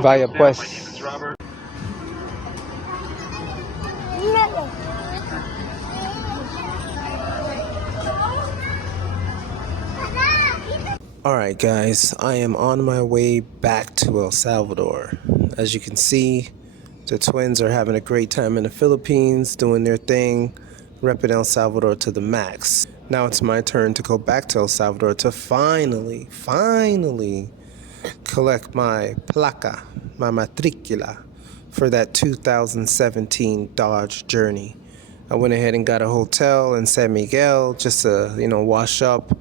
Vaya pues. Alright guys, I am on my way back to El Salvador. As you can see, the twins are having a great time in the Philippines, doing their thing, repping El Salvador to the max. Now it's my turn to go back to El Salvador to finally collect my placa, my matricula, for that 2017 Dodge Journey. I went ahead and got a hotel in San Miguel just to, wash up,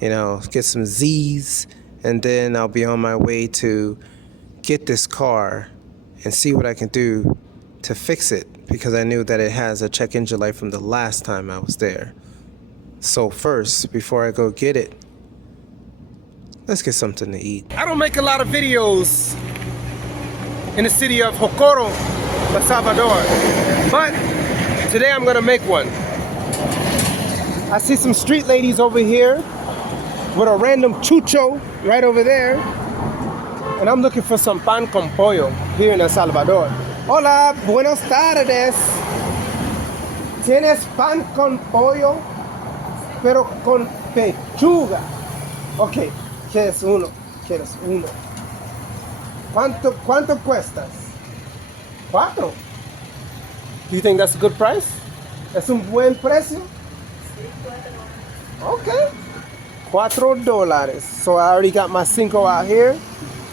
get some Z's, and then I'll be on my way to get this car and see what I can do to fix it, because I knew that it has a check engine light from the last time I was there. So first, before I go get it, let's get something to eat. I don't make a lot of videos in the city of Jocoro, El Salvador, but today I'm gonna make one. I see some street ladies over here with a random chucho right over there, and I'm looking for some pan con pollo here in El Salvador. Hola, buenas tardes. ¿Tienes pan con pollo? Pero con pechuga. Ok, ¿quieres uno? ¿Quieres uno? ¿Cuánto cuestas? ¿4? Do you think that's a good price? ¿Es un buen precio? Okay. $4. So I already got my cinco out here.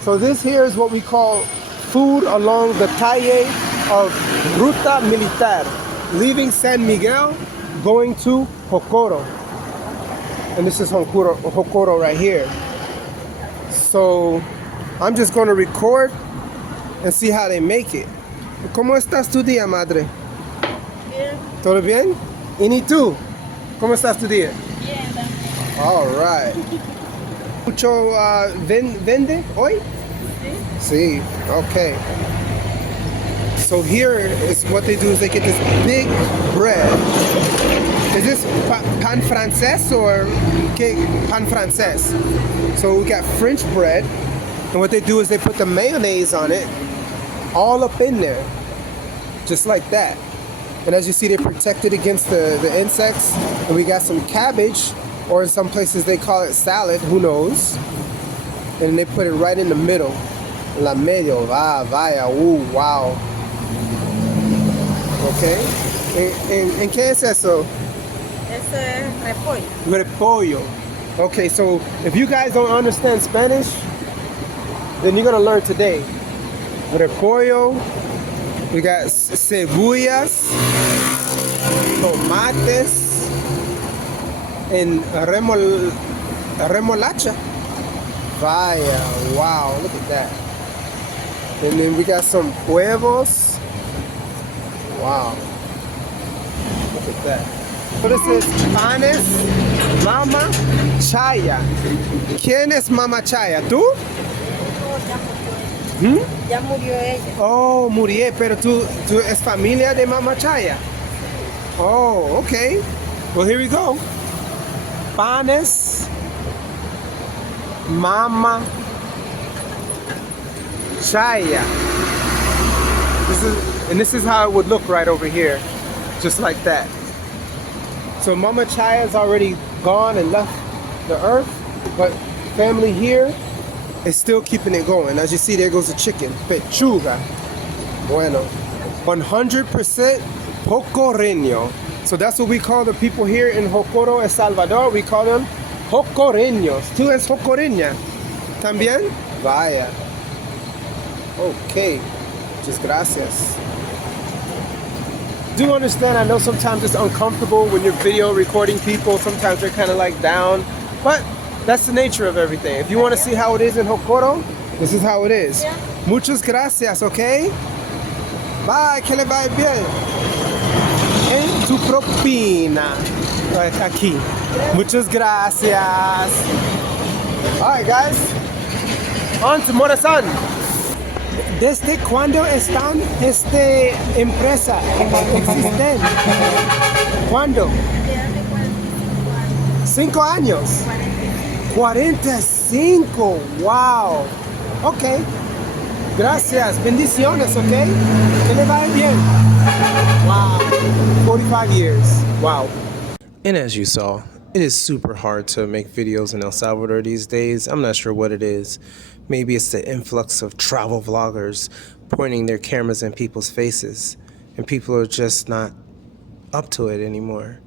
So this here is what we call food along the Calle of Ruta Militar, leaving San Miguel, going to Jocoro. And this is Jocoro right here. So I'm just going to record and see how they make it. ¿Cómo estás tu día, madre? Bien. ¿Todo bien? ¿Y tú? ¿Cómo estás tu día? Bien. All right. ¿Mucho vende hoy? Sí. Sí, okay. So here is what they do is they get this big bread. Is this pan francés or pan francés? So we got French bread, and what they do is they put the mayonnaise on it, all up in there, just like that. And as you see, they protect it against the insects. And we got some cabbage, or in some places they call it salad, who knows? And they put it right in the middle. La medio, vaya, wow. Okay. ¿En qué es eso? Eso es repollo. Repollo. Okay, so if you guys don't understand Spanish, then you're gonna learn today. Repollo. We got cebollas, tomates, and remolacha. Vaya, wow, look at that. And then we got some huevos. Wow. Look at that. So this is panes, Mamá, Chaya. ¿Quién es Mamá Chaya? ¿Tú? Ya murió ella. Oh, murió, pero tú es familia de Mamá Chaya. Oh, okay. Well, here we go. Panes, Mamá Chaya. This is how it would look right over here, just like that. So Mama Chaya is already gone and left the earth, but family here is still keeping it going. As you see, there goes the chicken, pechuga. Bueno, 100% jocoreño. So that's what we call the people here in Jocoro, El Salvador. We call them jocoreños. ¿Tú es jocoreña? ¿También? Vaya. Okay, just gracias. Do understand, I know sometimes it's uncomfortable when you're video recording people. Sometimes they're kind of like down, but that's the nature of everything. If you want to see how it is in Jocoro, this is how it is. Yeah. Muchas gracias, okay? Bye, que le vaya bien. En tu propina. Aquí. Muchas gracias. All right, guys. On to Morazán. ¿Desde cuándo están esta empresa existente? ¿Cuándo? 5 años. 45. Wow. Okay. Gracias. Bendiciones, okay? Que le vaya bien. Wow. 45 years. Wow. And as you saw, it is super hard to make videos in El Salvador these days. I'm not sure what it is. Maybe it's the influx of travel vloggers pointing their cameras in people's faces, and people are just not up to it anymore.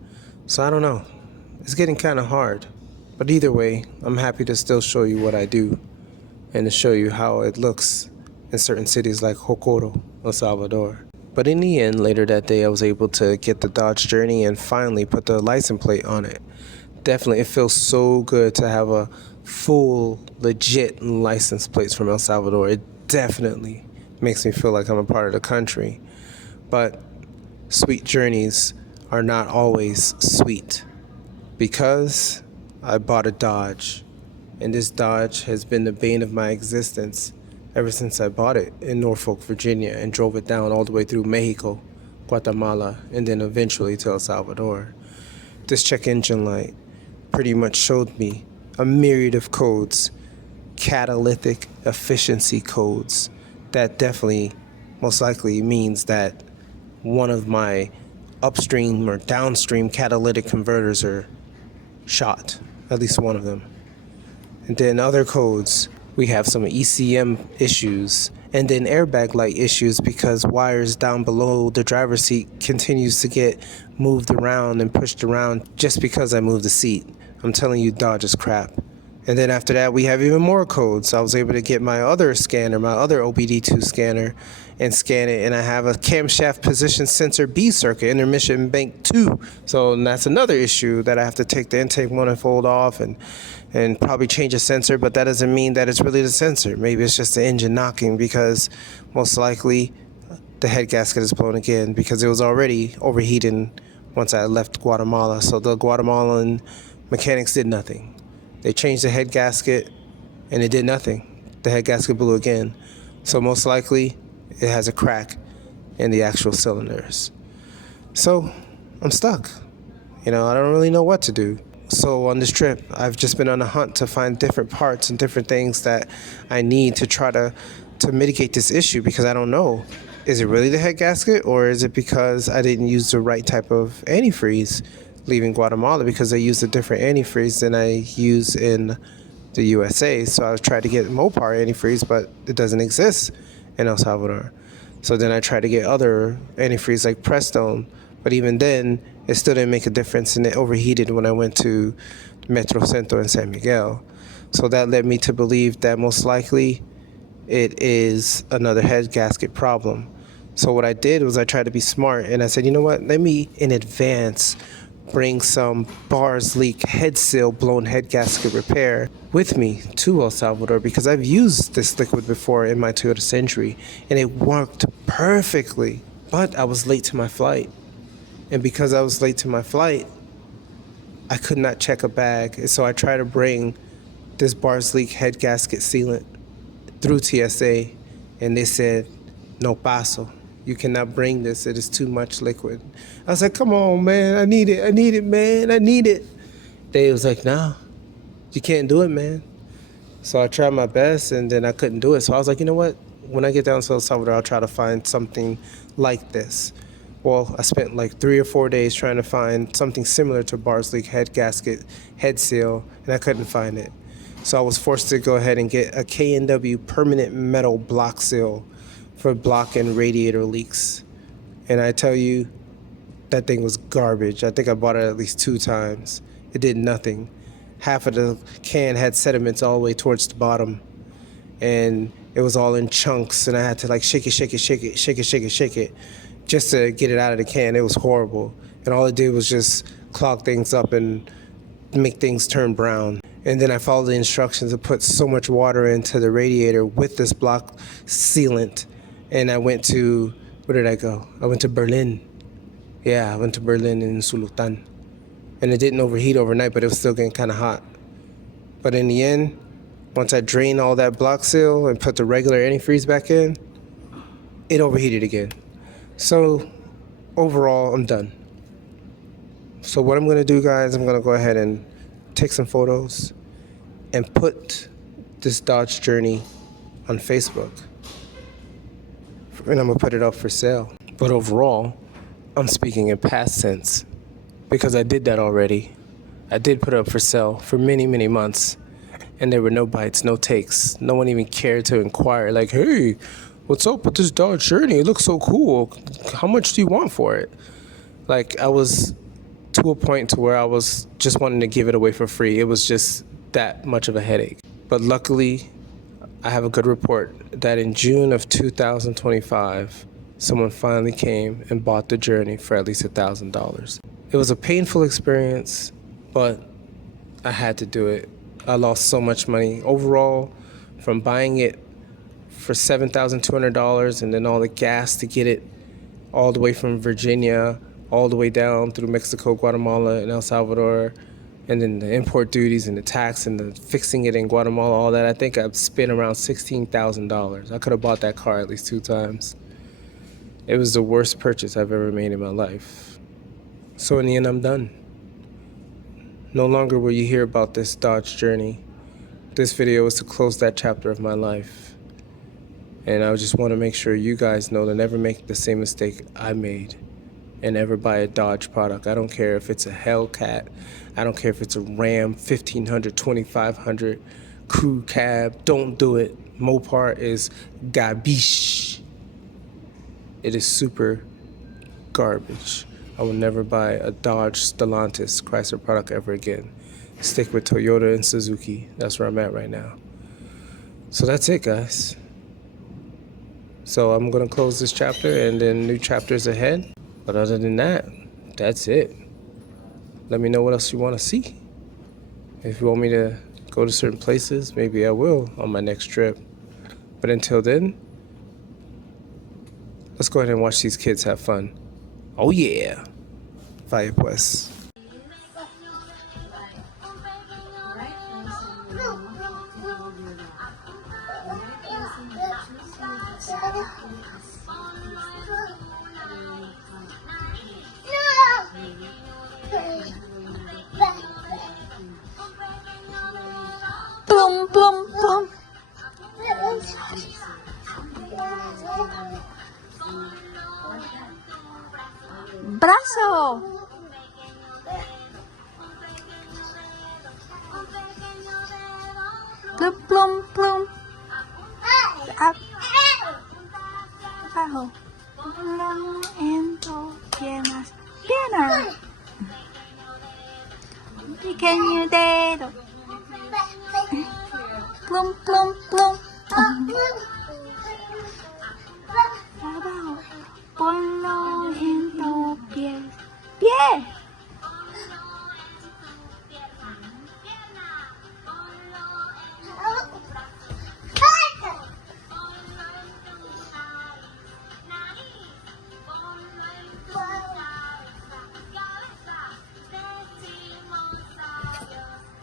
So I don't know. It's getting kind of hard. But either way, I'm happy to still show you what I do and to show you how it looks in certain cities like Jocoro, El Salvador. But in the end, later that day, I was able to get the Dodge Journey and finally put the license plate on it. Definitely, it feels so good to have a full, legit license plates from El Salvador. It definitely makes me feel like I'm a part of the country. But sweet journeys are not always sweet, because I bought a Dodge, and this Dodge has been the bane of my existence ever since I bought it in Norfolk, Virginia, and drove it down all the way through Mexico, Guatemala, and then eventually to El Salvador. This check engine light pretty much showed me a myriad of codes, catalytic efficiency codes, that definitely most likely means that one of my upstream or downstream catalytic converters are shot, at least one of them. And then other codes, we have some ECM issues, and then airbag light issues because wires down below the driver's seat continues to get moved around and pushed around just because I moved the seat. I'm telling you, Dodge is crap. And then after that, we have even more codes. I was able to get my other scanner, my other OBD2 scanner, and scan it, and I have a camshaft position sensor B circuit, intermission bank 2. So that's another issue that I have to take the intake manifold off and probably change a sensor, but that doesn't mean that it's really the sensor. Maybe it's just the engine knocking, because most likely the head gasket is blown again because it was already overheating once I left Guatemala. So the Guatemalan mechanics did nothing. They changed the head gasket and it did nothing. The head gasket blew again. So most likely it has a crack in the actual cylinders. So I'm stuck. I don't really know what to do. So on this trip, I've just been on a hunt to find different parts and different things that I need to try to mitigate this issue, because I don't know. Is it really the head gasket, or is it because I didn't use the right type of antifreeze leaving Guatemala, because they use a different antifreeze than I use in the USA. So I was trying to get Mopar antifreeze, but it doesn't exist in El Salvador. So then I tried to get other antifreeze like Prestone, but even then it still didn't make a difference, and it overheated when I went to Metro Centro in San Miguel. So that led me to believe that most likely it is another head gasket problem. So what I did was I tried to be smart, and I said, you know what, let me in advance bring some bars leak head seal blown head gasket repair with me to El Salvador, because I've used this liquid before in my Toyota Century and it worked perfectly. But I was late to my flight, and because I was late to my flight, I could not check a bag. So I tried to bring this bars leak head gasket sealant through TSA, and they said, no paso. You cannot bring this. It is too much liquid. I was like, come on, man. I need it, man. I need it. They was like, nah, you can't do it, man. So I tried my best, and then I couldn't do it. So I was like, you know what? When I get down to El Salvador, I'll try to find something like this. Well, I spent like 3 or 4 days trying to find something similar to bars leak head gasket head seal, and I couldn't find it. So I was forced to go ahead and get a K&W permanent metal block seal for blocking radiator leaks. And I tell you, that thing was garbage. I think I bought it at least 2 times. It did nothing. Half of the can had sediments all the way towards the bottom, and it was all in chunks, and I had to like shake it just to get it out of the can. It was horrible. And all it did was just clog things up and make things turn brown. And then I followed the instructions to put so much water into the radiator with this block sealant. And I went to, where did I go? I went to Berlin. Yeah, I went to Berlin in Sultan. And it didn't overheat overnight, but it was still getting kind of hot. But in the end, once I drained all that block seal and put the regular antifreeze back in, it overheated again. So overall, I'm done. So what I'm going to do, guys, I'm going to go ahead and take some photos and put this Dodge Journey on Facebook. and I'm gonna put it up for sale. But overall, I'm speaking in past tense because I did that already. I did put it up for sale for many, many months, and there were no bites, no takes. No one even cared to inquire, like, hey, what's up with this Dodge Journey? It looks so cool. How much do you want for it? Like, I was to a point to where I was just wanting to give it away for free. It was just that much of a headache. But luckily, I have a good report that in June of 2025, someone finally came and bought the Journey for at least $1,000. It was a painful experience, but I had to do it. I lost so much money. Overall, from buying it for $7,200 and then all the gas to get it all the way from Virginia, all the way down through Mexico, Guatemala, and El Salvador, and then the import duties and the tax and the fixing it in Guatemala, all that, I think I've spent around $16,000. I could have bought that car at least 2 times. It was the worst purchase I've ever made in my life. So in the end, I'm done. No longer will you hear about this Dodge Journey. This video is to close that chapter of my life. And I just want to make sure you guys know to never make the same mistake I made and ever buy a Dodge product. I don't care if it's a Hellcat. I don't care if it's a Ram 1500, 2500 crew cab. Don't do it. Mopar is garbage. It is super garbage. I will never buy a Dodge Stellantis Chrysler product ever again. Stick with Toyota and Suzuki. That's where I'm at right now. So that's it, guys. So I'm gonna close this chapter and then new chapters ahead. But other than that, that's it. Let me know what else you want to see. If you want me to go to certain places, maybe I will on my next trip. But until then, let's go ahead and watch these kids have fun. Oh yeah. Vaya pues. Plum, plum, plum. Brazo. Plum, plum, plum. Abajo. En tus piernas. Piernas. Un pequeño dedo. Plum, plum, plum. Abajo. Ponlo en tus pies. Pie.